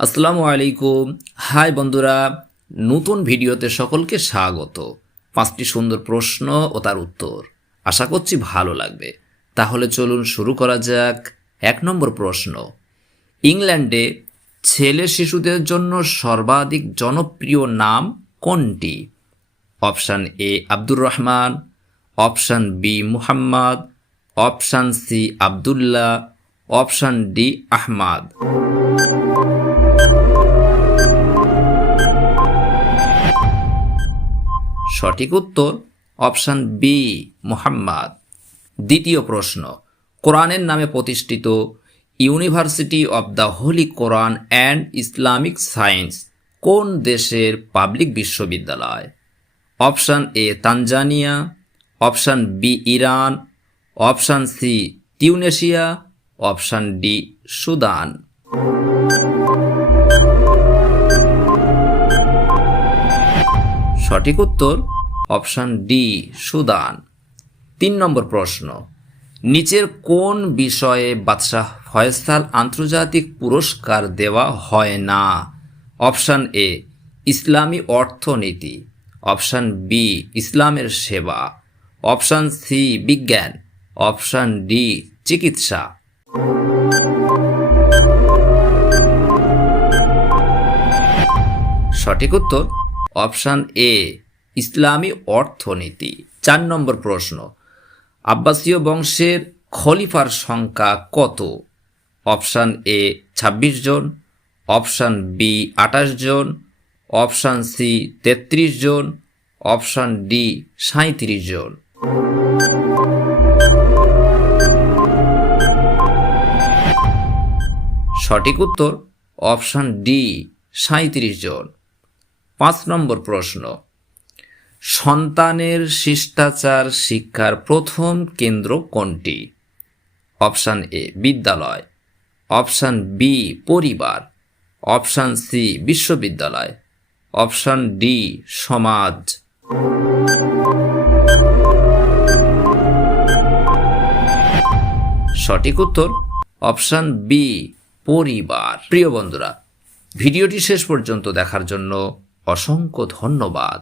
আসসালামু আলাইকুম। হাই বন্ধুরা, নতুন ভিডিওতে সকলকে স্বাগত। 5টি সুন্দর প্রশ্ন ও তার উত্তর, আশা করছি ভালো লাগবে। তাহলে চলুন শুরু করা যাক। 1 নম্বর প্রশ্ন, ইংল্যান্ডে ছেলে শিশুদের জন্য সর্বাধিক জনপ্রিয় নাম কোনটি? Option A Abdur Rahman, option B Muhammad, option C Abdullah, option D Ahmad. সঠিক উত্তর অপশান বি মুহাম্মদ। দ্বিতীয় প্রশ্ন, কোরআনের নামে প্রতিষ্ঠিত university of the holy Quran and Islamic science কোন দেশের পাবলিক বিশ্ববিদ্যালয়? Option A Tanzania, option B Iran, option C Tunisia, option D Sudan. সঠিক উত্তর অপশান ডি সুদান। 3 নম্বর প্রশ্ন, নিচের কোন বিষয়ে বাদশাহ ফয়সাল আন্তর্জাতিক পুরস্কার দেওয়া হয় না? অপশান এ ইসলামী অর্থনীতি, অপশান বি ইসলামের সেবা, অপশান সি বিজ্ঞান, অপশান ডি চিকিৎসা। সঠিক উত্তর অপশান এ ইসলামী অর্থনীতি। 4 নম্বর প্রশ্ন, আব্বাসীয় বংশের খলিফার সংখ্যা কত? অপশান এ 26 জন, অপশান বি 28 জন, অপশান সি 33 জন, অপশান ডি 37 জন। সঠিক উত্তর অপশান ডি 37 জন। 5 নম্বর প্রশ্ন, সন্তানের শিষ্টাচার শিক্ষার প্রথম কেন্দ্র কোনটি? অপশান এ বিদ্যালয়, অপশান বি পরিবার, অপশান সি বিশ্ববিদ্যালয়, অপশান ডি সমাজ। সঠিক উত্তর অপশান বি পরিবার। প্রিয় বন্ধুরা, ভিডিওটি শেষ পর্যন্ত দেখার জন্য অসংখ্য ধন্যবাদ।